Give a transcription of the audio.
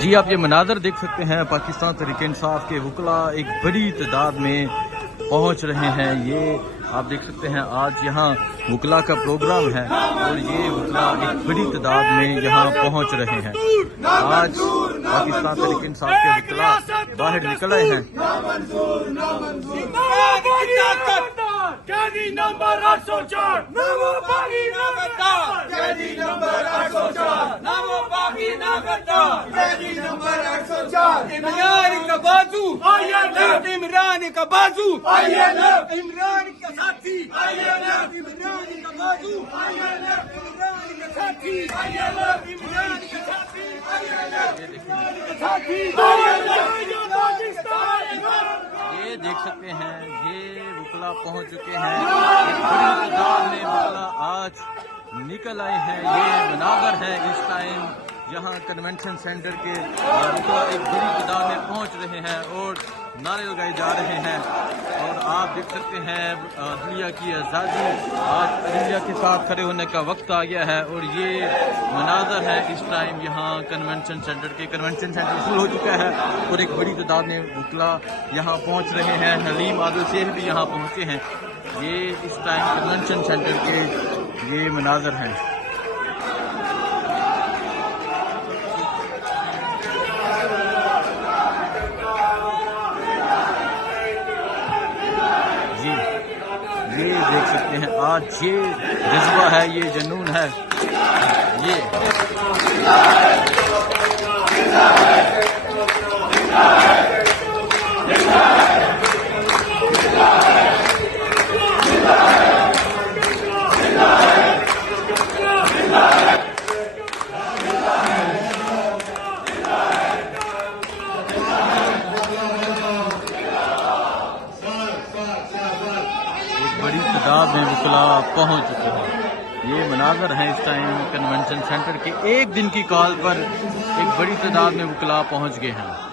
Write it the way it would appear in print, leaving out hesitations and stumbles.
جی آپ یہ مناظر دیکھ سکتے ہیں، پاکستان تحریک انصاف کے وکلاء ایک بڑی تعداد میں پہنچ رہے ہیں۔ یہ آپ دیکھ سکتے ہیں آج یہاں وکلاء کا پروگرام ہے اور یہ وکلاء ایک بڑی تعداد میں یہاں پہنچ رہے ہیں۔ آج پاکستان تحریک انصاف کے وکلاء باہر نکل رہے ہیں۔ قیدی نمبر 804 نامو باغی نہ غدار، قیدی نمبر 804 نامو باغی نہ غدار، قیدی نمبر 804 عمران کا بازو عمران کا بازو عمران کا ساتھی عمران کا بازو عمران کا ساتھی عمران کا ساتھی یہ دیکھ سکتے ہیں یہ وکلاء پہنچ چکے ہیں، ایک بڑی تعداد میں وکلاء آج نکل آئے ہیں۔ یہ مناظر ہے اس ٹائم یہاں کنونشن سینٹر کے وکلاء ایک بڑی تعداد میں پہنچ رہے ہیں اور نعرے لگائے جا رہے ہیں۔ اور آپ دیکھ سکتے ہیں عدلیہ کی آزادی، آج عدلیہ کے ساتھ کھڑے ہونے کا وقت آ گیا ہے اور یہ مناظر ہے اس ٹائم یہاں کنونشن سینٹر کے۔ کنونشن سینٹر فل ہو چکا ہے اور ایک بڑی تعداد میں وکلاء یہاں پہنچ رہے ہیں۔ حلیم عادل شیخ بھی یہاں پہنچے ہیں۔ یہ اس ٹائم کنونشن سینٹر کے یہ مناظر ہیں۔ یہ دیکھ سکتے ہیں آج یہ جذبہ ہے، یہ جنون ہے۔ یہ بڑی تعداد میں وکلاء پہنچ چکے ہیں۔ یہ مناظر ہیں اس ٹائم کنونشن سینٹر کے۔ ایک دن کی کال پر ایک بڑی تعداد میں وکلاء پہنچ گئے ہیں۔